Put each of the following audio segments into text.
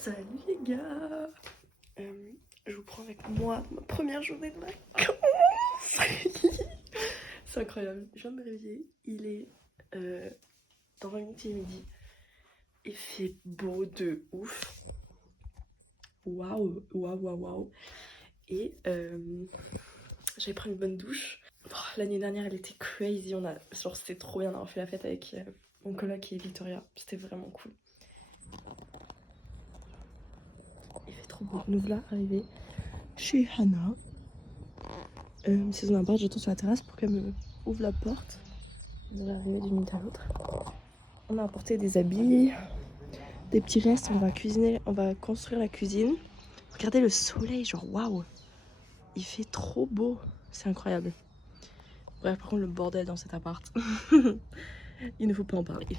Salut les gars. Je vous prends avec moi ma première journée de vacances. C'est incroyable. Je viens de me réveiller. Il est dans 20 minutes il est midi. Il fait beau de ouf. Waouh, waouh, waouh, waouh. Et j'avais pris une bonne douche. Oh, l'année dernière, elle était crazy. Genre, c'était trop bien d'avoir fait la fête avec mon coloc et Victoria. C'était vraiment cool. Il fait trop beau. Nous voilà arrivés chez Hannah. C'est son appart, j'attends sur la terrasse pour qu'elle me ouvre la porte. On va arriver d'une minute à l'autre. On a apporté des habits, des petits restes, on va cuisiner, on va construire la cuisine. Regardez le soleil, genre waouh. Il fait trop beau, c'est incroyable. Bref, par contre le bordel dans cet appart. Il ne faut pas en parler.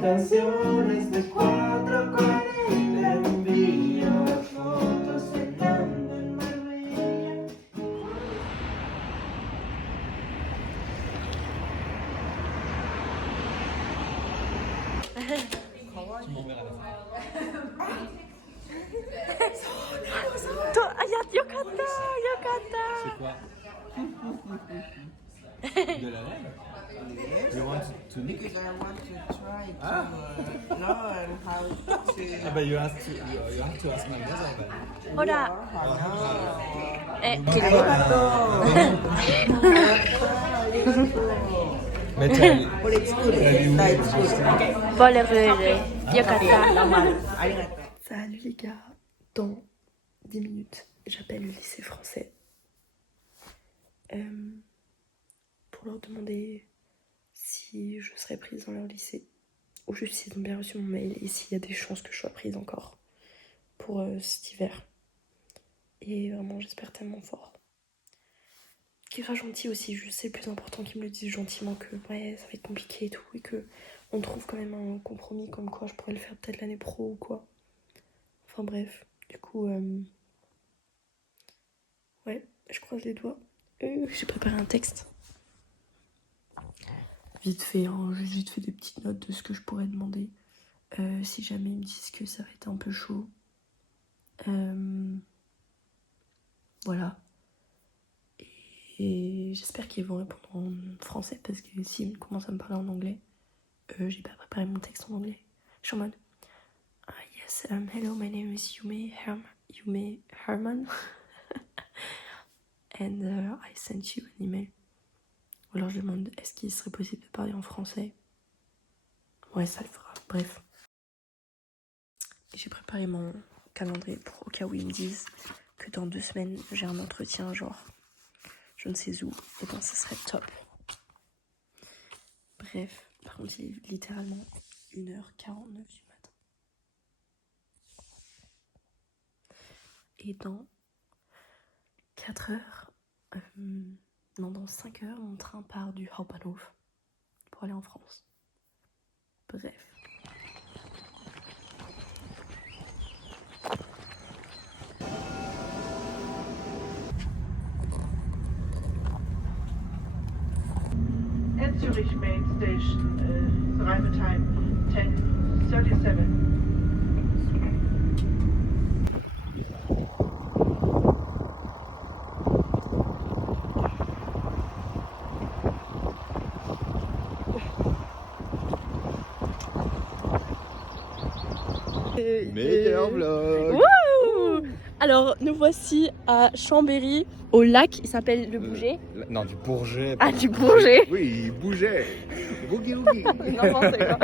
Canciones de 4:40 envío fotos cenando en Marbella. Yokata. C'est quoi? De la laine? You want to make it? Because I want to try to learn how to. Ah bah you have to ask my mother then. Hola. Mais t'as But it's good. It's good. Salut les gars. Dans 10 minutes, j'appelle le lycée français. Pour leur demander si je serais prise dans leur lycée. Ou juste s'ils ont bien reçu mon mail et s'il y a des chances que je sois prise encore pour cet hiver. Et vraiment, j'espère tellement fort. Qu'ils soient gentils aussi, c'est le plus important qu'ils me le disent gentiment que ouais, ça va être compliqué et tout. Et que on trouve quand même un compromis comme quoi je pourrais le faire peut-être l'année pro ou quoi. Enfin bref, du coup, ouais, je croise les doigts. J'ai préparé un texte. Vite fait, hein, j'ai vite fait des petites notes de ce que je pourrais demander. Si jamais ils me disent que ça va être un peu chaud. Voilà. Et j'espère qu'ils vont répondre en français parce que s'ils commencent à me parler en anglais, j'ai pas préparé mon texte en anglais. Je suis en mode yes, hello, my name is Yume Herman. And I sent you an email. Ou alors je demande est-ce qu'il serait possible de parler en français. Ouais, ça le fera. Bref. J'ai préparé mon calendrier pour au cas où ils me disent que dans 2 semaines j'ai un entretien genre je ne sais où. Et ben ça serait top. Bref, par contre il est littéralement 1h49 du matin. Et dans 4 heures, non dans 5 heures, mon train part du Hauptbahnhof pour aller en France. Bref. Zurich Main Station, arrival time 10:37. Meilleur vlog. Wouh! Alors, nous voici à Chambéry, au lac, il s'appelle le Bouget. Non, du Bourget. Ah, du Bourget. Oui, Bouget. Boogie Woogie. N'importe quoi.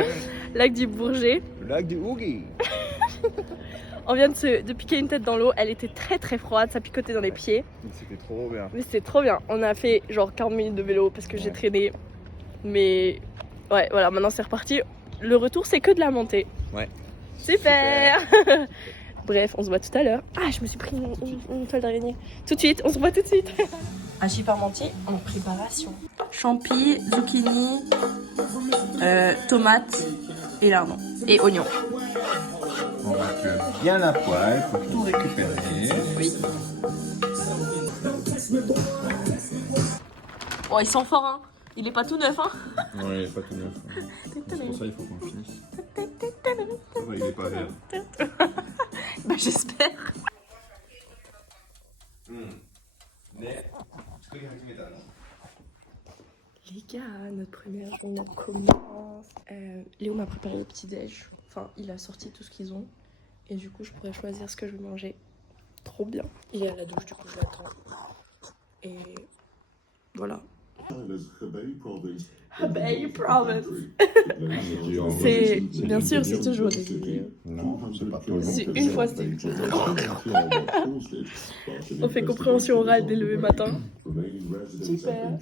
Lac du Bourget. Le lac du Woogie. On vient de piquer une tête dans l'eau, elle était très très froide, ça picotait dans les pieds. C'était trop bien. Mais c'était trop bien. On a fait genre 40 minutes de vélo parce que j'ai Ouais. traîné. Mais ouais, voilà, maintenant c'est reparti. Le retour, c'est que de la montée. Ouais. Super. Bref, on se voit tout à l'heure. Ah, je me suis pris une toile d'araignée. Tout de suite, on se voit tout de suite. Hachis parmentier en préparation. Champi, zucchini, tomates et lardons. Et oignons. On racole bien la poêle pour tout récupérer. Oui. Oh, il sent fort, hein. Il est pas tout neuf, hein. Non, il est pas tout neuf. C'est pour ça qu'il faut qu'on finisse. Il est pas vert. Bah, j'espère. Les gars, notre première journée commence. Léo m'a préparé le petit-déj. Enfin, il a sorti tout ce qu'ils ont. Et du coup, je pourrais choisir ce que je veux manger. Trop bien. Il est à la douche, du coup, je l'attends. Et voilà. Hebei Province. C'est bien sûr, c'est toujours des vidéos. Non, c'est pas toi. C'est une fois, c'était une photo. On fait compréhension orale dès le matin. Super.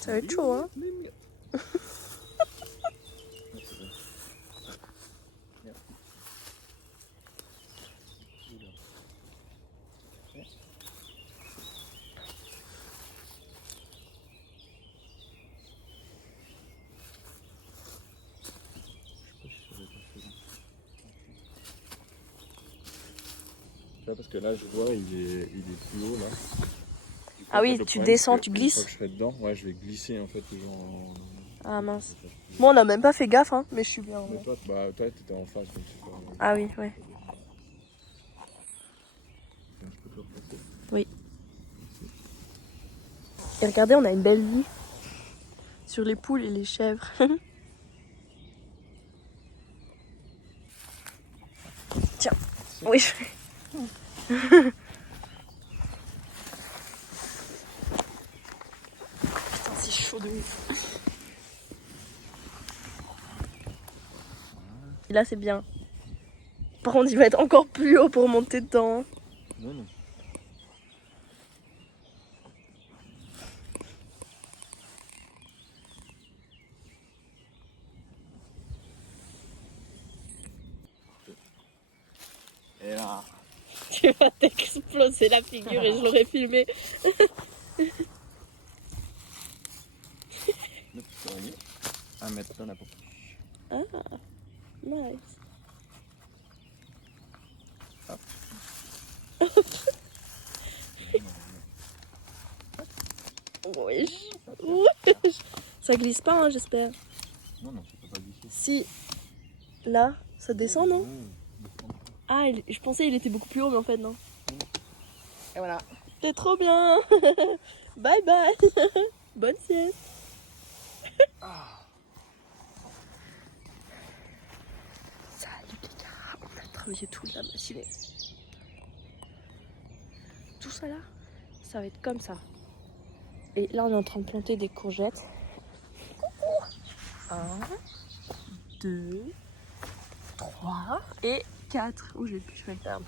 Ça va être chaud, hein. Parce que là, je vois, il est plus haut là. Ah oui, Le tu problème, descends, c'est tu que glisses. Une fois que je serai dedans, ouais, je vais glisser en fait toujours. Ah mince. Moi, on n'a même pas fait gaffe, hein, mais je suis bien. Mais toi, t'étais en face, donc c'est pas. Ah oui, ouais. Donc, je peux te repasser. Oui. Et regardez, on a une belle vue sur les poules et les chèvres. Tiens. Oui. Putain, c'est chaud de ouf. Et là, c'est bien. Par contre, il va être encore plus haut pour monter dedans. Non, non. Et là. Tu vas t'exploser la figure et je l'aurais filmé. À mettre dans la poche. Ah, nice. Wesh. Wesh. Ça glisse pas, hein, j'espère. Non, non, ça peut pas glisser. Si, là, ça descend, non? Ah, je pensais qu'il était beaucoup plus haut, mais en fait, non. Et voilà. T'es trop bien. Bye bye. Bonne sieste. Salut les gars, on a travaillé toute la matinée. Tout ça là, ça va être comme ça. Et là, on est en train de planter des courgettes. 1, 2, 3 et 4. Oh, je vais plus me perdre.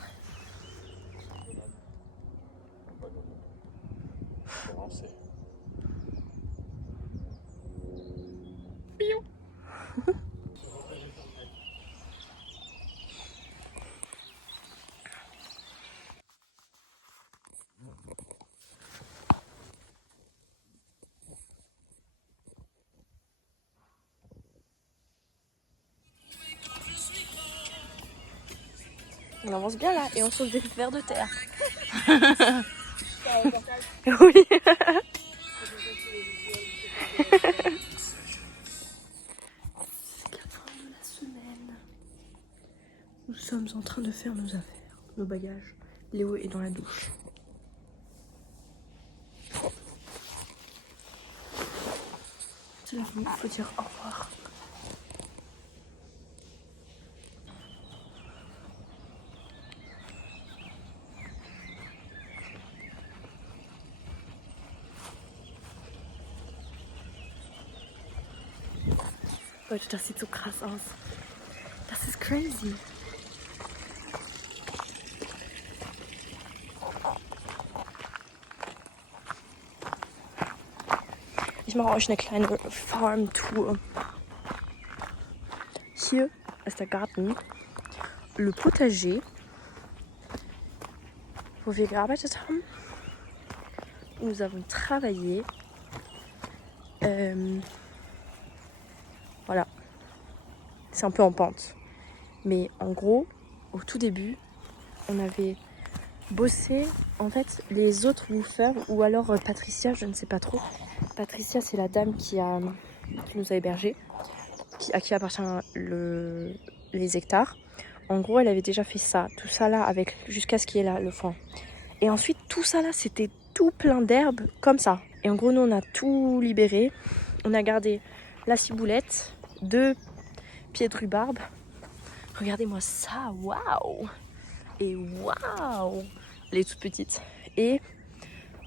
On avance bien là et on sauve des vers de terre. Oui. C'est la fin de la semaine. Nous sommes en train de faire nos affaires, nos bagages. Léo est dans la douche. C'est la fin, il faut dire au revoir. Leute, das sieht so krass aus. Das ist crazy. Ich mache euch eine kleine Farm-Tour. Hier ist der Garten, le potager, wo wir gearbeitet haben. Nous avons travaillé. Voilà. C'est un peu en pente. Mais en gros, au tout début, on avait bossé. En fait, les autres woofers, ou alors Patricia, je ne sais pas trop. Patricia, c'est la dame qui nous a hébergés, à qui appartient les hectares. En gros, elle avait déjà fait ça, tout ça là, avec jusqu'à ce qu'il y ait là, le foin. Et ensuite, tout ça là, c'était tout plein d'herbes, comme ça. Et en gros, nous, on a tout libéré. On a gardé la ciboulette, 2 pieds de rhubarbe. Regardez-moi ça, waouh! Et waouh! Elle est toute petite. Et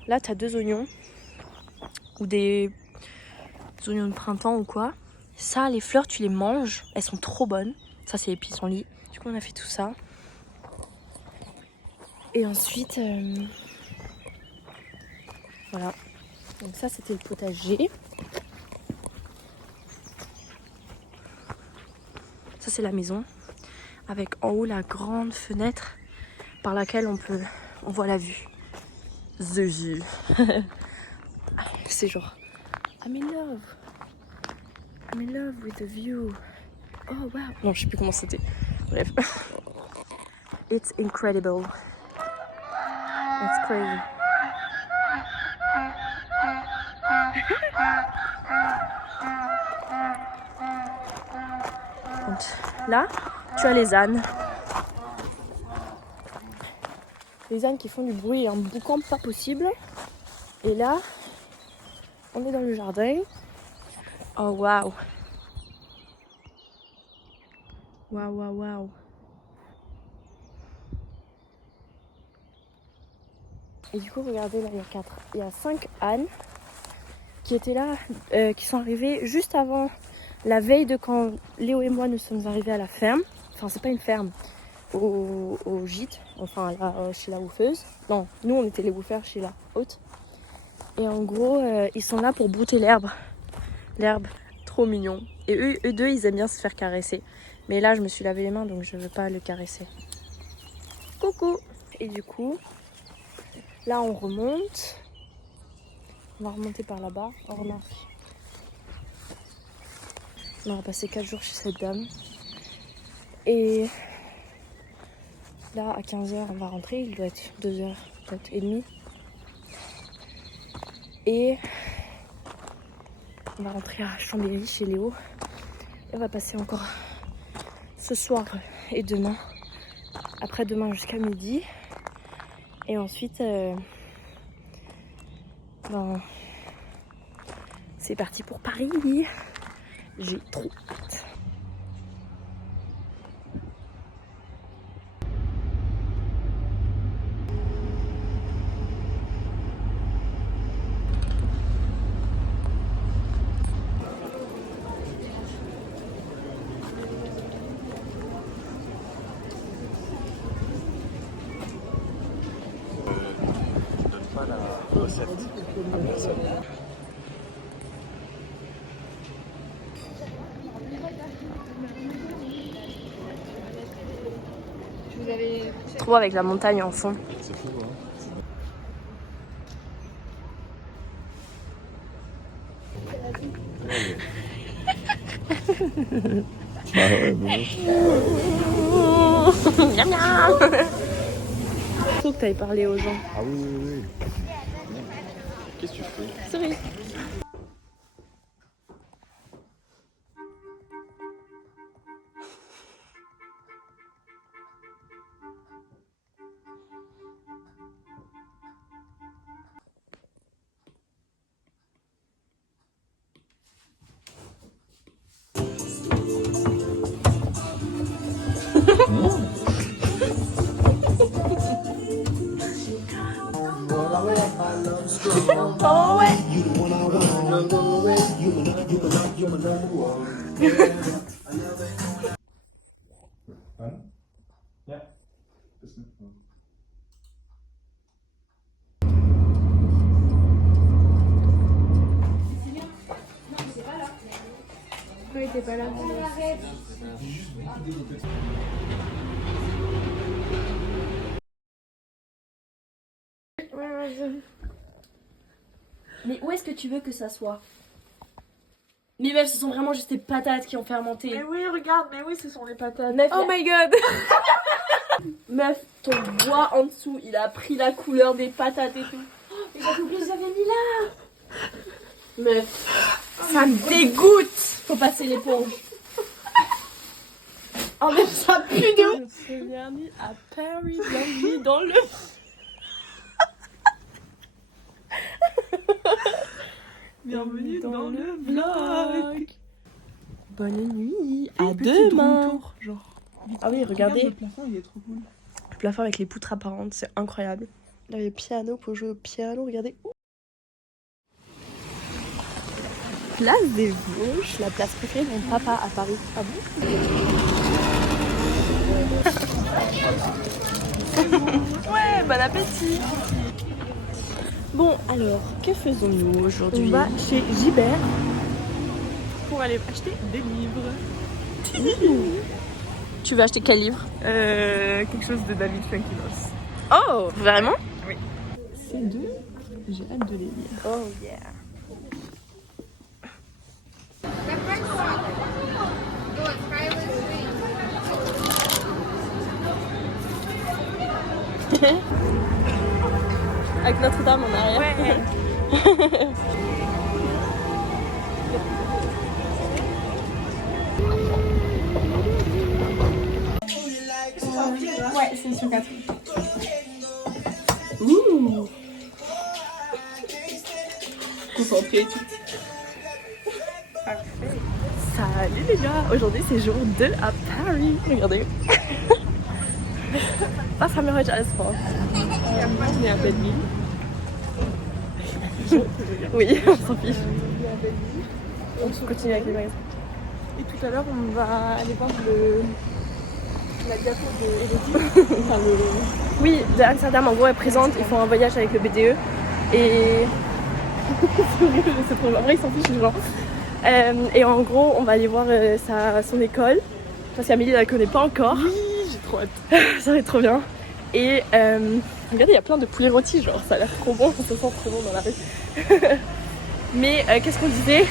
là, tu as 2 oignons, ou des oignons de printemps ou quoi. Ça, les fleurs, tu les manges, elles sont trop bonnes. Ça, c'est les pissenlits. Du coup, on a fait tout ça. Et ensuite, voilà. Donc ça, c'était le potager. Ça, c'est la maison. Avec en haut la grande fenêtre par laquelle on voit la vue. The view. C'est genre, I'm in love. I'm in love with the view. Oh wow. Non, je sais plus comment c'était. Bref. It's incredible. It's crazy. Donc, là, tu as les ânes. Les ânes qui font du bruit et un boucan pas possible. Et là, on est dans le jardin. Oh waouh. Waouh, waouh, waouh. Et du coup, regardez, là, il y a 5 ânes qui étaient là, qui sont arrivés juste avant la veille de quand Léo et moi nous sommes arrivés à la ferme. Enfin, c'est pas une ferme, au gîte, enfin là, chez la woofeuse. Non, nous on était les woofers chez la haute. Et en gros, ils sont là pour brouter l'herbe. L'herbe, trop mignon. Et eux deux, ils aiment bien se faire caresser. Mais là, je me suis lavé les mains, donc je veux pas le caresser. Coucou! Et du coup, là on remonte. On va remonter par là-bas. On remarque. On va passer 4 jours chez cette dame. Et là, à 15h, on va rentrer. Il doit être 2h, peut-être et demie. Et on va rentrer à Chambéry chez Léo. Et on va passer encore ce soir et demain. Après-demain jusqu'à midi. Et ensuite, c'est parti pour Paris. J'ai trop hâte. Trop avec la montagne en fond. C'est fou, hein. Ah ouais, bon. Miam miam. Faut que t'ailles parler aux gens. Ah oui, oui, oui. Qu'est-ce que tu fais? Souris. Oh ouais. Yeah. Oui, t'es pas là. Mais où est-ce que tu veux que ça soit? Mais meuf, ce sont vraiment juste des patates qui ont fermenté. Mais oui, regarde, mais oui, ce sont les patates. Meuf, Oh my god. meuf, ton bois en dessous, il a pris la couleur des patates et tout. Oh, mais j'avais oublié que j'avais mis là. Meuf, ça me dégoûte. Faut passer l'éponge. Oh mais ça pue de ouf. Bienvenue à Paris, bienvenue dans le... Bienvenue dans le vlog. Bonne nuit, à demain. Genre. Ah oui, regardez. Le plafond, il est trop cool. Le plafond avec les poutres apparentes, c'est incroyable. Là, il y a le piano pour jouer au piano, regardez. Place des Vosges, la place préférée de mon papa à Paris. Ah bon? Ouais, bon appétit. Bon, alors, que faisons-nous aujourd'hui? On va chez Gibert pour aller acheter des livres. Tu veux acheter quel livre? Quelque chose de David Funkylos. Oh, vraiment? Ces deux, j'ai hâte de les lire. Oh yeah. Avec Notre-Dame en arrière. Ouais. Ouais, c'est sur 4. Ouh. Concentré et tout. Salut les gars, aujourd'hui c'est jour 2 à Paris. Regardez. Was haben wir heute alles vor? On est à Belleville. Oui, on s'en fiche. On continue avec les magasins. Et tout à l'heure, on va aller voir la diapo de Elodie. Enfin, Oui, de Amsterdam, en gros, elle présente, ils font un voyage avec le BDE. Et. C'est trop. En vrai, ils s'en fichent, les gens. Et en gros, on va aller voir son école. Parce qu'Amélie ne la connaît pas encore. Oui, j'ai trop hâte. Ça va être trop bien. Et regardez, il y a plein de poulets rôtis, genre ça a l'air trop bon, on se sent trop bon dans la rue. Mais qu'est-ce qu'on disait?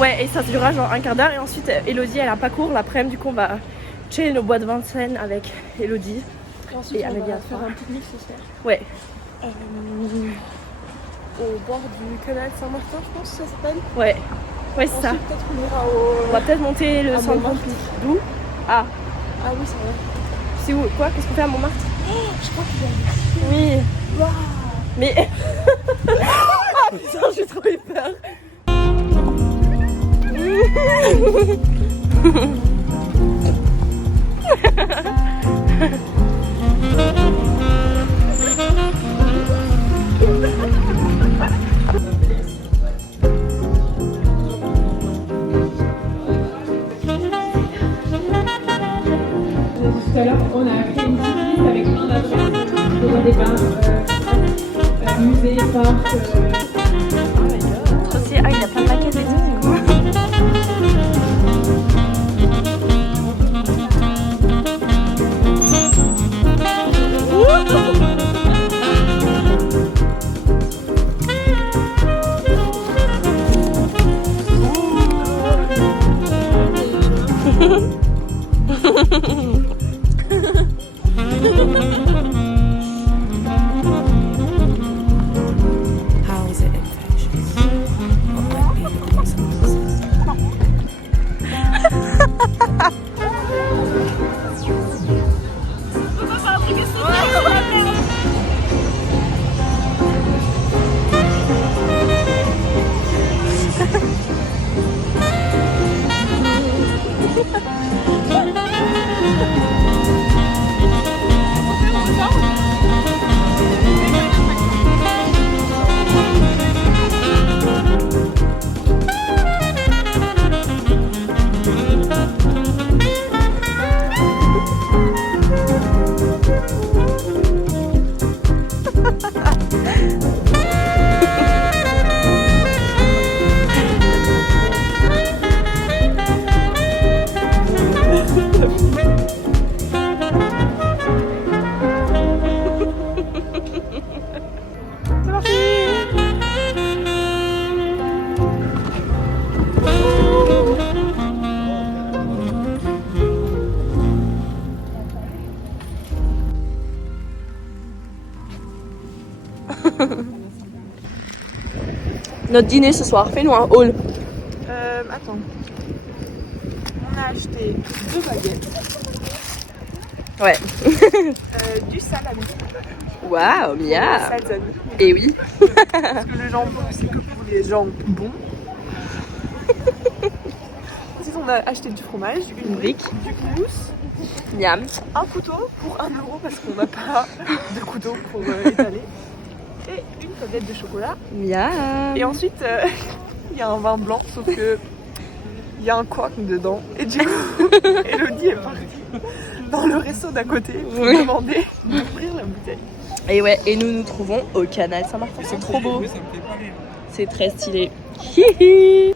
Ouais, et ça durera genre un quart d'heure. Et ensuite, Elodie, elle a pas cours. L'après-midi, du coup, on va chiller nos bois de Vincennes avec Elodie. Et ensuite, Et on Amélie va à faire soir. un pique-nique ce soir. Ouais. Au bord du canal Saint-Martin, je pense que ça s'appelle. Ouais, ouais, c'est ça. Ensuite, peut-être on ira au... On va peut-être monter le à centre Montmartre. olympique. D'où? Ah, Ah oui, c'est vrai. c'est où? Quoi? Qu'est-ce qu'on fait à Montmartre? Je crois qu'il y a... Oui. Waouh. Mais. Ah putain, j'ai trop eu peur. Tout à l'heure, on a créé une petite liste avec plein d'adresses. Des bains, musées, parcs, Notre dîner ce soir, fais-nous un haul. Attends. On a acheté 2 baguettes, Ouais. du salami, Waouh, du miam. salzami. Et oui. Parce que le jambon, c'est que pour les gens bons. Ensuite, on a acheté du fromage, une brique, du houmous, Miam. un couteau pour 1 euro parce qu'on n'a pas de couteau pour étaler, et une tablette de chocolat. Miam. Et ensuite, il y a un vin blanc, sauf que il y a un couac dedans. Et du coup, Elodie est partie dans le resto d'à côté pour Oui. demander d'ouvrir la bouteille. Et ouais, et nous nous trouvons au canal Saint-Martin. C'est trop beau. C'est très stylé. Hihi.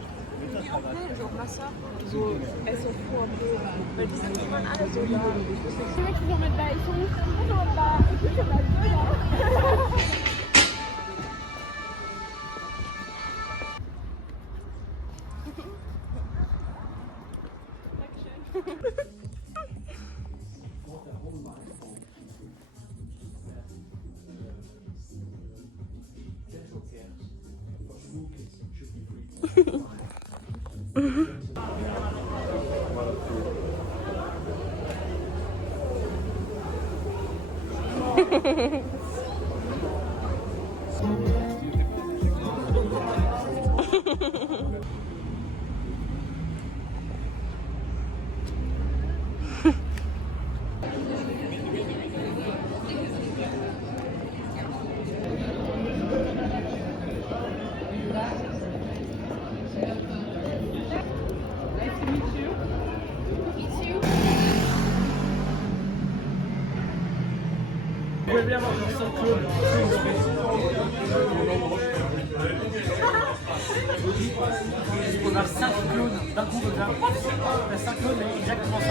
On a 5 clones d'un coup comme ça. On a 5 clones, mais exactement 5.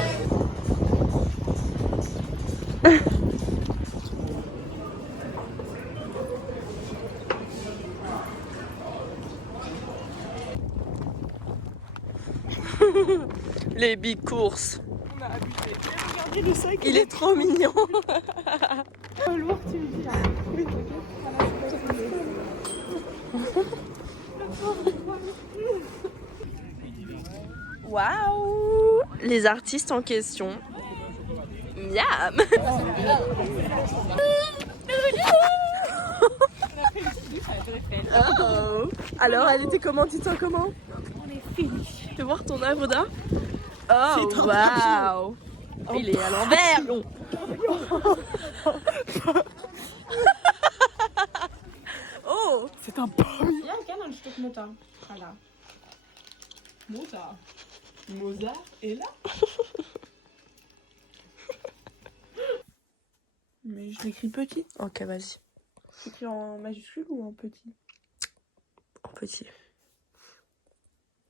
Les big courses. On a abusé. Regardez le sac. Il est trop mignon. Lourd, tu me dis là. Waouh. Les artistes en question. Miam. Oh. Alors, elle était comment? Dis-toi comment? On est fini. Fais voir ton œuvre d'art. Oh, waouh. Il est à l'envers. Oh. C'est un pomme. Ja, gerne ein Stück Mutter. Voilà. Mutter. Mozart est là. Mais je l'écris petit. Ok, vas-y. J'écris en majuscule ou en petit? En petit.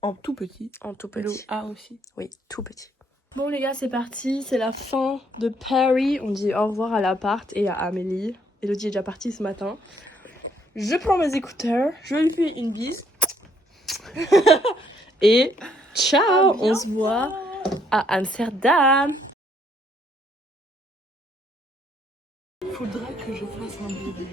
En tout petit. En tout Et le petit. A aussi. Oui, tout petit. Bon les gars, c'est parti. C'est la fin de Paris. On dit au revoir à l'appart et à Amélie. Elodie est déjà partie ce matin. Je prends mes écouteurs. Je lui fais une bise. Et ciao. On se voit à Amsterdam. Faudrait que je fasse un bébé.